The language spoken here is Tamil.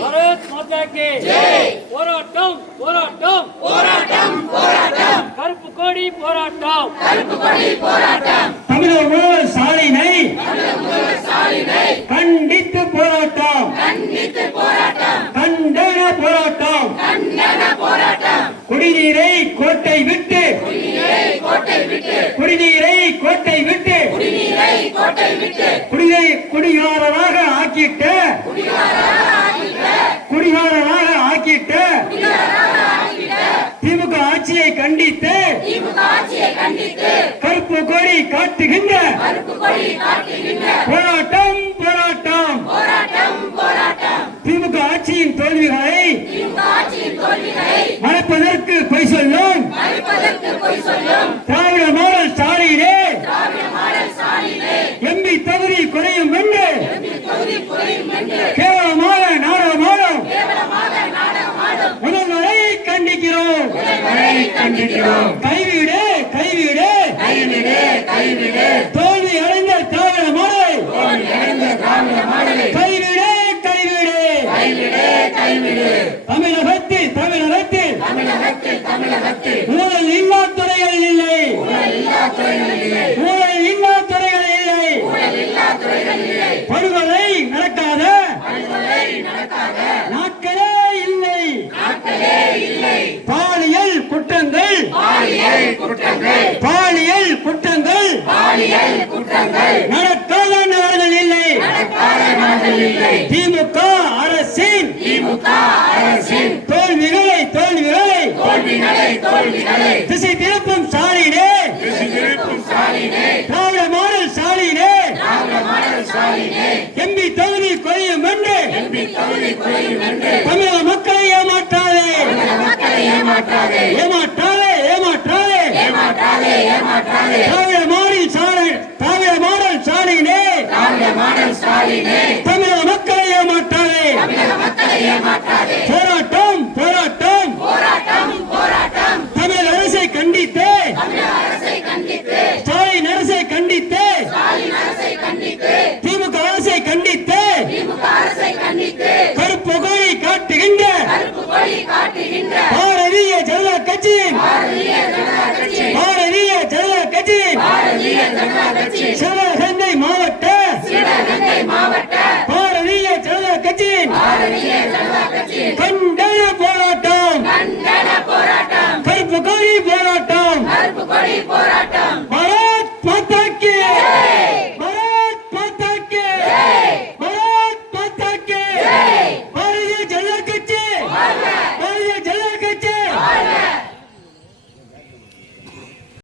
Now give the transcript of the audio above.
பாரத் மாதா கி போராட்டம் போராட்டம் போராட்டம் போராட்டம் கருப்பு கொடி போராட்டம் தமிழக முதல்வர் ஸ்டாலினை கண்டித்து போராட்டம் கண்டன போராட்டம் குடிநீரை கோட்டை விட்டு குடிநீரை கோட்டை விட்டு குடிகாரராக ஆக்கிட்ட திமுக ஆட்சியை கண்டித்து கருப்பு கொடி காட்டுகின்ற போராட்டம் போராட்டம் திமுக ஆட்சியின் தோல்விகளை மறைப்பதற்கு பொய் சொல்லும் திராவிட மாடல் ஸ்டாலினே எம்பி தொகுதி குறையும் என்று கேவலமாக நாடகமாடும் முதல்வரை கண்டிக்கிறோம் கைவிடு தோல்வி அடைந்த திராவிட மாடலை கைவிடு தமிழகத்தில் ஊழல் இல்லா துறைகளில் இல்லை படுகொலை நடக்காத நாட்களே இல்லை பாலியல் குற்றங்கள் நடக்காத நாடுகள் இல்லை திமுக அரசின் தோல்விகளை திசை திருப்பும் ஸ்டாலினே திராவிட மாடல் ஸ்டாலினே எம்பி தொகுதி குறையும் என்று தமிழக மக்களை ஏமாற்றாதே திராவிட மாடல் ஸ்டாலினே தமிழக மக்களை ஏமாற்றாதே போராட்டம் தமிழக அரசை கண்டித்து ஸ்டாலின் அரசை கண்டித்து திமுக அரசை கண்டித்து கருப்பு கொடி காட்டுகின்ற பாரதிய ஜனதா கட்சியின் சிவகங்கை மாவட்ட பாரதிய ஜனதா கட்சியின்